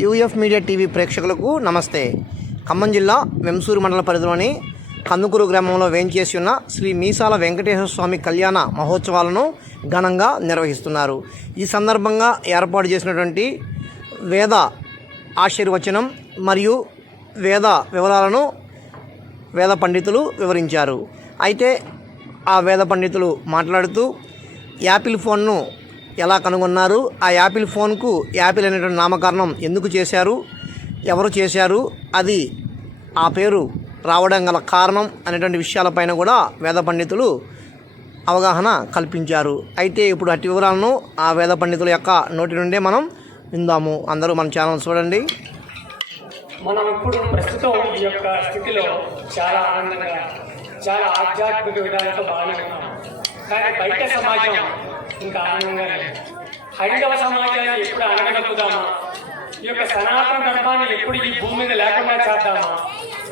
UF media TV ప్రేక్షకులకు నమస్తే. ఖమ్మం జిల్లా వెంసూరు మండల పరిధిలోని కందుకూరు గ్రామంలో వేంచేసి ఉన్న శ్రీ మీసాల వెంకటేశ్వర స్వామి కళ్యాణ మహోత్సవాలను ఘనంగా నిర్వహిస్తున్నారు. ఈ సందర్భంగా ఏర్పాటు చేసినటువంటి వేద ఆశీర్వచనం మరియు వేద వివరాలను వేద పండితులు వివరించారు. అయితే ఆ వేద పండితులు మాట్లాడుతూ యాపిల్ ఫోన్ను ఎలా కనుగొన్నారు? ఆ యాపిల్ ఫోన్కు యాపిల్ అనేటువంటి నామకరణం ఎందుకు చేశారు? ఎవరు చేశారు? అది ఆ పేరు రావడం గల కారణం అనేటువంటి విషయాలపైన కూడా వేద పండితులు అవగాహన కల్పించారు. అయితే ఇప్పుడు అట్టి వివరాలను ఆ వేద పండితుల యొక్క నోటి నుండే మనం విందాము. అందరూ మన ఛానల్ చూడండి. మనం ఇప్పుడు ప్రస్తుతం ఈ యొక్క స్థితిలో చాలా ఆనందంగా చాలా ఆధ్యాత్మిక విధానంతో బాగా కానీ బయట సమాజం ఇంకా ఆనందంగా లేదు. హైందవ సమాజాన్ని ఎప్పుడు అనగదొక్కుదామా ఈ యొక్క సనాతన ధర్మాన్ని ఎప్పుడు ఈ భూమి మీద లేకుండా చేద్దామా?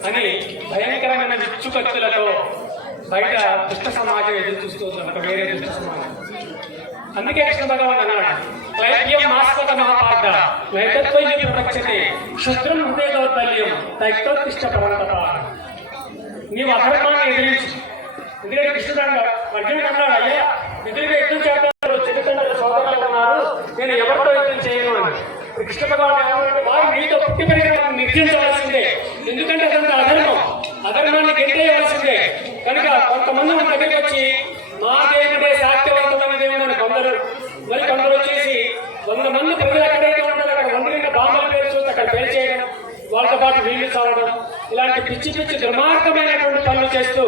అని భయంకరమైన విచ్చుకత్తులతో బయట దుష్ట సమాజం ఎదురు చూస్తూ ఉంది ఒక వేరే దుష్ట సమాజం. అందుకే కృష్ణ భగవాన్ అన్నాడు క్లైబ్యం మాస్పద మహాపాడ్డ నైతత్వయ్య ప్రపక్షతే శత్రుం హృదయ దౌర్బల్యం తైక్తోత్తిష్ట పరంతప నీవు అధర్మాన్ని ఎదిరించు. ఎందుకంటే కృష్ణుడు అన్నాడు అర్జునుడు అన్నాడు అయ్యా ఎదురుగా యుద్ధం చేస్తారు చిన్నతండ్రులు సోదరులు ఉన్నారు. నేను ఎవరితో యుద్ధం చేయను అని. కృష్ణ భగవాన్ ఏమన్నాడు వారు మీతో పుట్టి పెరిగిన వారిని నిర్జించవలసిందే ఎందుకంటే అదంతా అధర్మం. అధర్మాన్ని గెంటేయవలసిందే కనుక కొంతమంది మన దగ్గరికి వచ్చి మా దేవుడే శాక్తివంతమైన దేవుడు అని కొందరు మరి కొందరు వచ్చేసి వంద మంది ప్రజలు ఎక్కడైతే ఉంటారో అక్కడ వంద నిండా బాంబులు పేరు అక్కడ పేరు చేయడం వాళ్ళతో పాటు వీళ్ళు చావడం ఇలాంటి పిచ్చి పిచ్చి దుర్మార్గమైనటువంటి పనులు చేస్తూ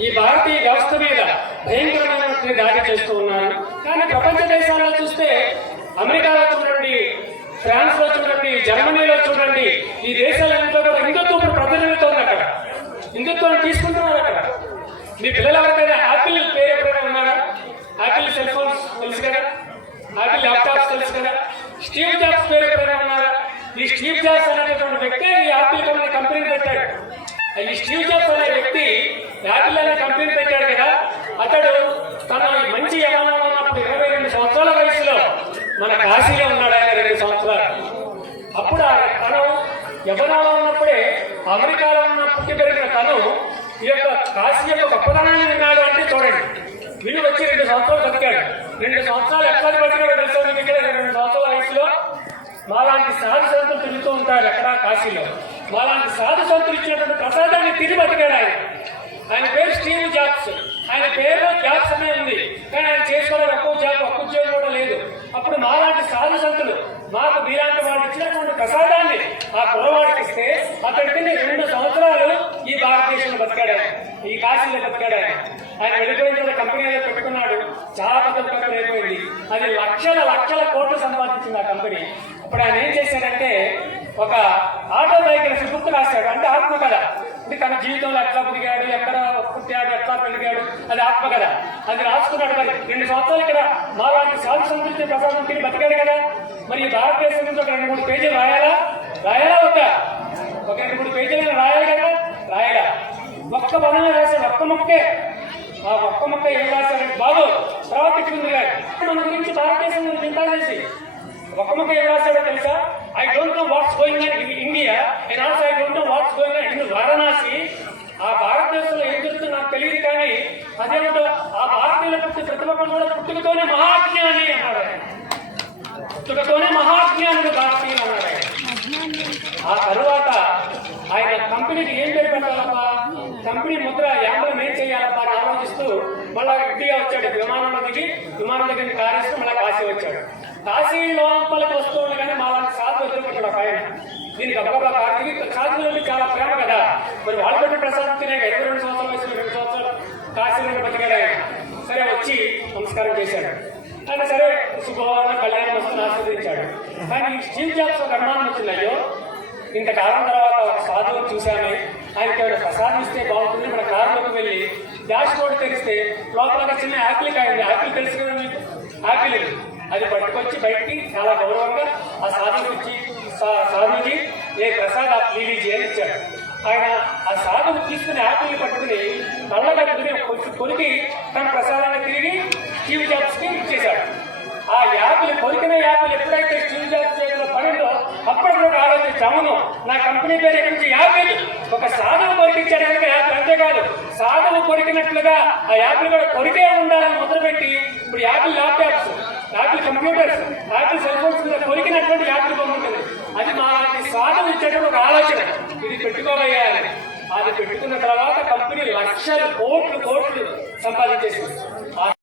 ఈ భారతీయ వ్యవస్థ మీద భయంకరమైనటువంటి దాడి చేస్తూ ఉన్నారు. కానీ ప్రపంచ దేశాల్లో చూస్తే అమెరికాలో చూడండి ఫ్రాన్స్లో చూడండి జర్మనీలో చూడండి ఈ దేశాలన్నింటిలో కూడా హిందుత్వం ఇప్పుడు ప్రజలవుతోంది అక్కడ. హిందుత్వాన్ని తీసుకుంటున్నారు అక్కడ. మీ పిల్లలు ఎవరికైనా ఆపిల్ పేరు ఎప్పుడైనా ఉన్నారా ఆపిల్ సెల్ ఫోన్స్ తెలుసు కదా? ఆపిల్ ల్యాప్టాప్స్ తెలుసు కదా? స్టీవ్ జాబ్స్ పేరు ఎప్పుడైనా ఉన్నారా? ఈ స్టీవ్ జాబ్స్ అనేటటువంటి వ్యక్తి ఈ ఆపిల్ కంపెనీ ఈ స్టీవ్ జాబ్స్ అనే వ్యక్తి యాపిల్ అనే కంపెనీ పెట్టాడు కదా అతడు తన ఈ మంచి యవనంలో ఉన్నప్పుడు ఇరవై రెండు సంవత్సరాల వయసులో మన కాశీలో ఉన్నాడు ఆయన రెండు సంవత్సరాలు. అప్పుడు తను యవనంలో ఉన్నప్పుడే అమెరికాలో ఉన్న పుట్టి పెరిగిన తను ఈ యొక్క కాశీ యొక్క గొప్పతనాన్ని విన్నాడు అంటే చూడండి. వీళ్ళు వచ్చి రెండు సంవత్సరాలు బతికాడు. రెండు సంవత్సరాలు ఎక్కడ బతికాడో తెలుసా మీకు ఇక్కడ? రెండు సంవత్సరాల వయసులో మాలాంటి సాధు సంతులు తిరుగుతూ ఉంటారు ఎక్కడ కాశీలో. మాలాంటి సాధు సంతులు ఇచ్చినటువంటి తిరిగి బతికాడు ఆయన ఆయన పేరు స్టీవ్ జాబ్స్ ఆయన పేరులో జాబ్స్ అనే ఉంది. కానీ ఆయన చేసుకోవడం ఎక్కువ జాబ్ ఒక్క ఉద్యోగం కూడా లేదు. అప్పుడు మాలాంటి సాధు సంతులు మాకు మీలాంటి వాళ్ళు ఇచ్చినటువంటి ప్రసాదాన్ని ఆ కురవాడికి ఇస్తే అతడికి రెండు సంవత్సరాలు ఈ భారతదేశంలో బతికాడు ఆయన. ఈ కాశీలో బతికాడు ఆయన ఆయన వెళ్ళిపోయిన తర్వాత కంపెనీ పెట్టుకున్నాడు. చాలా పెద్ద కంపెనీ అయిపోయింది. అది లక్షల లక్షల కోట్లు సంపాదించింది ఆ కంపెనీ. అప్పుడు ఆయన ఏం చేశాడంటే ఒక ఆటో లైక్ అనేసి గుర్తు రాశాడు. అంటే ఆత్మకథ. తన జీవితంలో ఎట్లా బతికాడు ఎక్కడ పుట్టాడు ఎట్లా పెరిగాడు అది ఆత్మకథ అది రాసుకున్నాడు మరి రెండు సంవత్సరాలు ఇక్కడ మాలాంటి సాధు సంతృప్తి ప్రసాదం తిరిగి బతికాడు కదా. మరి ఈ భారతదేశం నుంచి ఒక రెండు మూడు పేజీలు రాయాలా? రాయాలా వద్దా? ఒక రెండు మూడు పేజీలు రాయాలి కదా? రాయాలా ఒక్క పదమే రాశాడు ఒక్క మొక్కే. ఆ ఒక్క మొక్క ఏం రాశాడు బాబు తర్వాత ఇచ్చింది గారు. మన గురించి భారతదేశం గురించి చింతా చేసి ఒక మొక్క ఏం రాశాడో తెలుసా? I don't know what's going in India and also I don't know what's going in Varanasi ఆ భారతదేశంలో ఏం జరుగుతుందో నాకు తెలియదు కానీ అదేమిటో ఆ భారతీయుల పుట్టి ప్రతి ఒక్కరు కూడా పుట్టుకతోనే మహాజ్ఞాని అన్నాడు ఆయన. పుట్టుకతోనే మహాజ్ఞానుడు భారతీయులు అన్నాడు ఆయన. ఆ తరువాత ఆయన కంపెనీకి ఏం పేరు పెట్టాలప్పా కంపెనీ ముద్ర యాంబలం ఏం చేయాలప్పా అని ఆలోచిస్తూ మళ్ళా ఇంటిగా వచ్చాడు. విమానంలో దిగి విమానం దగ్గర కారేస్తూ మళ్ళీ కాశీ వచ్చాడు. కాశీ లోపలికి వస్తూ కానీ మాలాంటి సాధు ఎదుర్కొంటాడు ఒక ఆయన. దీనికి గబగబా కార్తీకి సాధువులు చాలా ప్రేమ కదా. మరి వాళ్ళు పెట్టి ప్రసాదం తినే ఇరవై రెండు సంవత్సరాలు వచ్చిన రెండు సంవత్సరాలు కాశీ నుండి బతికాడు ఆయన సరే వచ్చి నమస్కారం చేశాడు. ఆయన సరే శుభవారం కళ్యాణం వస్తున్న ఆస్వాదించాడు. కానీ స్టీవ్ జాబ్స్ ఒక అనుమానం వచ్చింది అయ్యో ఇంతకాలం తర్వాత ఒక సాధువుని చూశాను ఆయనకి ఏమైనా ప్రసాదం ఇస్తే బాగుంటుంది మన కారులోకి వెళ్ళి డాష్ బోర్డ్ తెరిస్తే లోపల ఒక చిన్న యాపిల్ కాయండి యాపిల్ తెలుసు కదా మీకు? యాపిల్ అది పట్టుకొచ్చి బయటికి చాలా గౌరవంగా ఆ సాధువుకి ఇచ్చి "సా- ఏ ప్రసాద్ ఆ లీలీజీ అని ఇచ్చాడు. ఆయన ఆ సాధువు తీసుకుని యాపిల్ పట్టుకుని నల్లగడ్డని కొంచెం కొరికి తన ప్రసాదాన్ని తిరిగి స్టీవ్ జాబ్స్కి ఇచ్చేశాడు. ఆ యాపిల్ కొరికిన యాపిల్ ఎప్పుడైతే స్టీవ్ జాబ్స్ చేతిలో పడిందో అప్పటిలో ఆ అవును నా కంపెనీ పేరు ఎక్కడి నుంచి? యాపిల్! ఒక సాధువు కొరికిచ్చాడు కనుక యాపిల్ అంతేకాదు సాధువు కొరికినట్లుగా ఆ యాపిల్ కూడా కొరికే ఉండాలని మొదలుపెట్టి ఇప్పుడు Apple laptops Apple computers Apple cell phones మీద కొరికినటువంటి యాపిల్ ఉంటుంది. అది మా స్వాతం ఇచ్చేటువంటి ఒక ఆలోచన. ఇది పెట్టుకోవయ్యా అది పెట్టుకున్న తర్వాత కంపెనీ లక్షలు కోట్లు కోట్లు సంపాదించేసింది.